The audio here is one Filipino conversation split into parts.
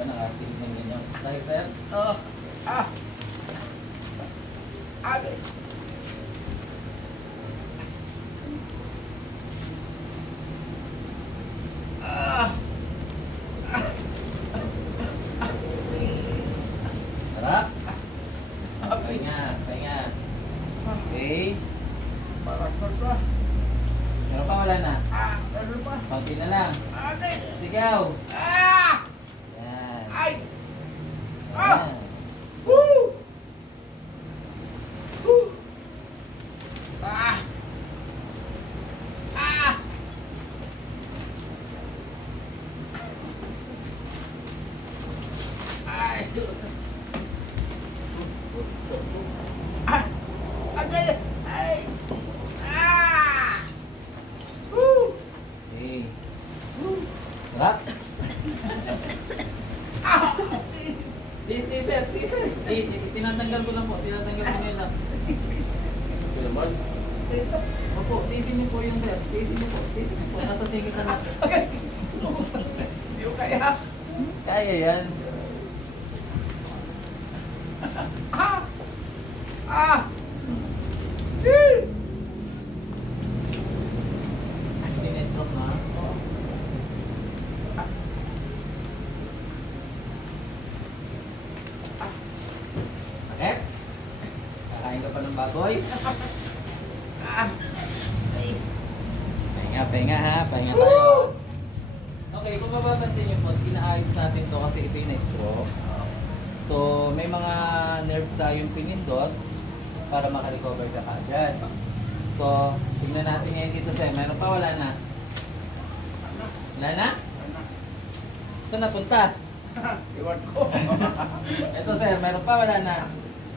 ba nakatinig ng ganyan? Dahil sir? Oh. Ah. Agay. Ah. Sarap? Pahinga, pahinga. Okay. Parasol pa. Meron pa, wala na? Ah, meron pa. Konti na lang. Agay. Sigaw. Ah! Yan. Ay! Yan. Woo! Woo! Ah! Ah! Ay! Ah! Agay! Ay! Ah! Woo! Okay. Woo! Sarap? Ah! Tis, sir. Tinatanggal ko lang po. Tinatanggal ko nila. Ito naman. Sino? Opo, tisin niyo po yun, sir. Tisin niyo po. Tisin niyo po. Nasa singit na natin. Okay. Hindi ko kaya. Kaya yan. Ah! Ah! Eh! Hindi na-stroke na. Sakit? Kakain ka pa ng baboy? Ah! Ay! Pahinga, pahinga ha. Pahinga tayo. Okay, kung mapapansin niyo po, kinaayos natin to kasi ito yung na-stroke. So, may mga nerves tayong pinindot para makarecover ka kaagad. So, tignan natin ngayon dito sir. Meron pa, wala na? Wala na? Saan napunta? Iwan ko. Ito sir, meron pa, wala na?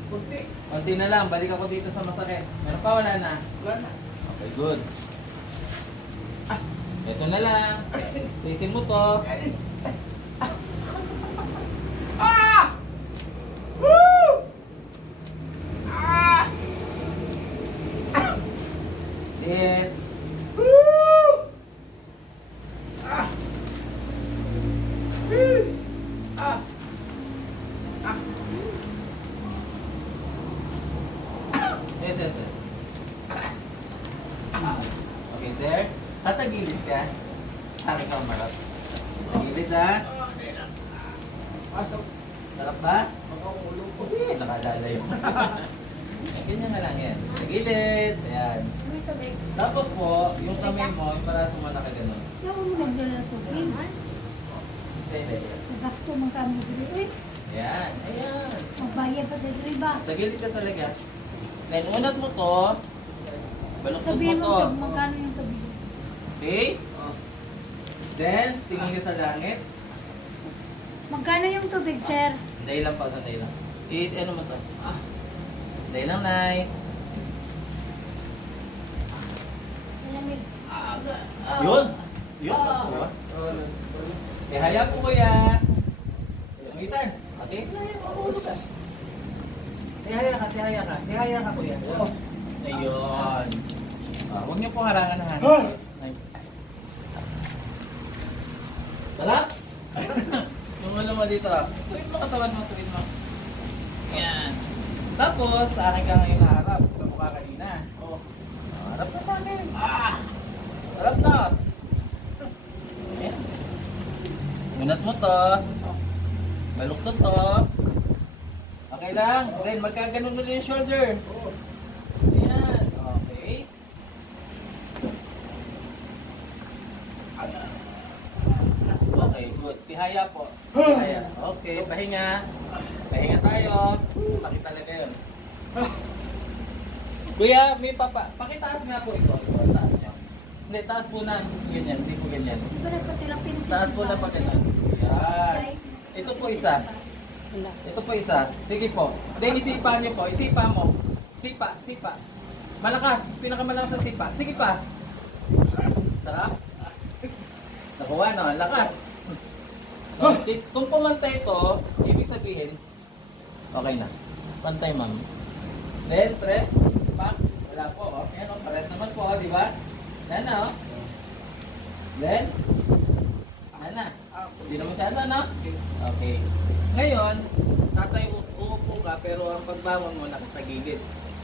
Kunti. Konti na lang, balik ako dito sa masakit. Meron pa, wala na? Wala na. Okay, good. Ito na lang. Tiisin mo to. Ah! Woo! Ah! Tiis. Woo! Ah! Eh! Ah! Ah! Yes, yes, sir. Okay, sir. Tatagilid ka. Sabi ka umarap. Tagilid ha. Ah, hindi na. Pasok. Sarap ba? Makaulo ko. Hindi, nakalalayo. Ganyan nga lang yan. Tagilid. Ayan. Tapos po, yung kamay mo, yung paraso mo nakaganon. Yung nagdala tubig, Hindi. gasto mo kami dito. Uy, Ayan. Ayan. magbayad pa dito ba? Tagilid ka talaga. Then, unat mo to. Baluktot mo Sabihin to. mo kung magkano yung tubig. Okay? Then, tingin ka sa langit. Magkano yung tubig, sir? Dahil lang pa, sandali lang. Ano mo to? Dahil lang, Nay. Malamig. Aga. Yun! Yun! Diba? Tihaya po kuya. Lumisan. Okay? Tihaya ka, tihaya ka. Tihaya ka kuya. Ayun. Huwag niyo po harangan na hangin. Sarap! Yung ulo mo dito. Tuwid mo katawan mo, tuwid mo. Yan. Tapos, sa akin ka ngayon naharap. Ito mukha kanina. Harap ka sa akin. Harap na. Ayan. Unat mo to. Baluktot to. Okay lang. Then, magkaganon ulit yung shoulder. Ayan. Okay. Okay, good. Tihaya po. Tihaya. Okay, pahinga. Pahinga tayo. Sakit talaga yun. Kuya, may pakitaas nga po ito. Taas niyo. Hindi, taas po na. Ganyan, hindi po ganyan. Di ba nagpatilang pinag Taas po na pa ganyan. Yan. Ito po isa. Ito po isa. Sige po. Then isipa niyo po. Isipa mo. Sipa, sipa. Malakas. Pinakamalakas na sipa. Sige pa. Sarap. Nakuha na. Lakas. So, kung pumantay ito, ibig sabihin, okay na. Pantay, ma'am. Then, tres. Back. Wala po. Okay, no? Pares naman po, di ba? Yan na, oh. Then, yan na. Hindi na masyado, no? Okay. Ngayon, tatay uupo ka pero ang pagbangon mo nakatagilid.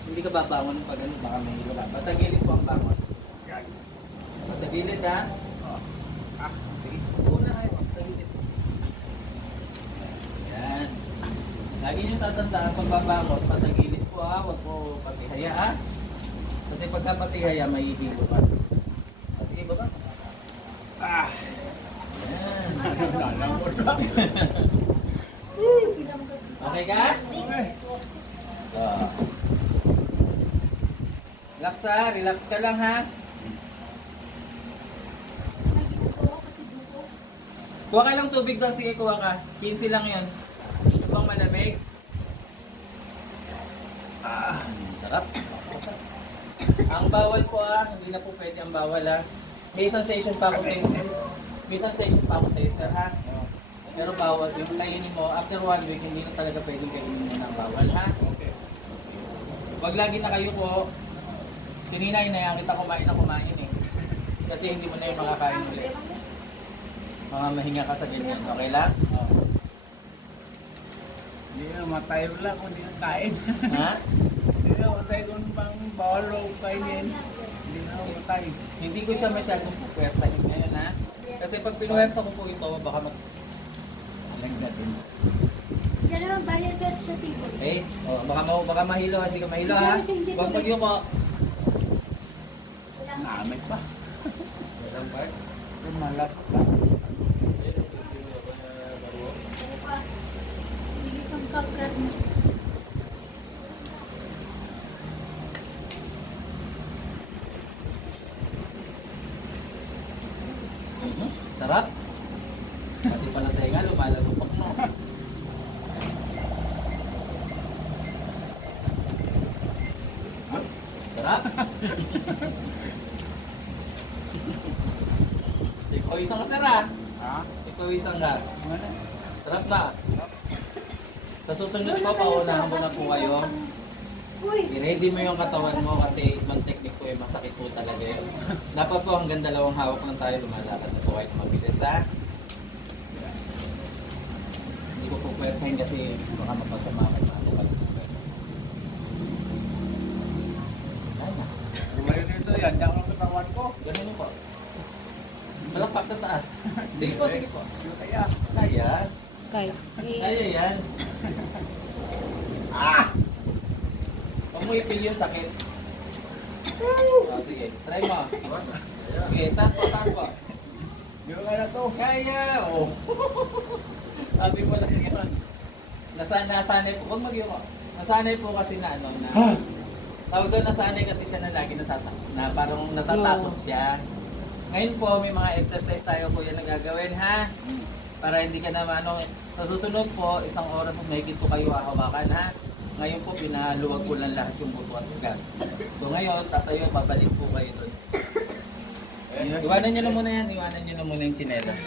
Hindi ka babangon pag ano, baka may hilo ka. Patagilid po ang bangon. Yan. Patagilid ha. Oh. Ah. Sige, upo na kayo. Patagilid. Yan. Lagi nyo tatandaan pagbabangon, patagilid po ha. Huwag po patihaya ha. Kasi pagka patihaya, may hilo ka. Sige, baba. Ah. Yan. Nalamot na. Okay ka? Okay. Relax ha, relax ka lang ha. May ginagawa kasi dugo. Kuha ka lang tubig daw, sige kuha ka. 15 lang yun. Yung bang malamig? Sarap. Ang bawal po hindi na po pwede ang bawal May sensation pa ako sa'yo. May sensation pa ako sa'yo sir ha. Pero bawal, yung kainin mo, after 1 week, hindi na talaga pwedeng kainin mo ng bawal ha. Okay. Wag lagi na kayo po. Tininay na yan kita kumain eh. Kasi hindi mo na yung makakain ulit. Mga mahinga ka sa ganyan. Okay lang? Hindi na matay lang kung hindi na kain. Ha? Hindi na matay kung pang bawal o kainin. Hindi na matay. Hindi ko siya masyadong puwersahin ngayon ha. Kasi pag pinuwersa ko po ito, baka Lagda din. Yan naman bayad sir sa table. baka mahilo, hindi ka mahilo ha. Huwag magyuko. Namit pa. Walang part. Kumalat pa. Hindi kang kagar mo. Sarap. Pati pala tayo nga, lumalagupok mo. Sarap. Ikaw isang ka sir ha. Ha? Ikaw isang ka. Ano? Sarap na. Sa susunod pa, paunahan mo na po kayo. Uy! I-ready mo yung katawan mo kasi ibang technique po yung masakit po talaga yun. Dapat po hanggang dalawang hawak lang tayo lumalakad na po kahit mabilis ha. Hindi ko po pwersahin kasi baka mapasama kayo mga tukal. Ay na. Lumayo nito yan. Diyan ang katawan ko. Ganun po. Malakpak sa taas. Sige po, sige po. Kaya. Kaya. Kaya. Kaya yan. Ah! Huwag mo ipil yung sakit. Oh, sige, try mo. Sige, taas po, taas po. Di ko kaya to. Kaya, oh. Sabi mo lang yun. Nasanay po, huwag mag-iyo ko. Nasanay po kasi na, ano, na, tawag doon, nasanay kasi siya na lagi nasasakit, na parang natatakot siya. Ngayon po, may mga exercise tayo po yan na gagawin, ha? Para hindi ka naman, ano, sa susunod po, 1 oras at may po kayo hawakan, ha? Ngayon po, pinaluwag ko lang lahat yung buto at ugat. So ngayon, tatayo, babalik po kayo doon. Iwanan nyo na muna yan, iwanan nyo na muna yung tsinelas.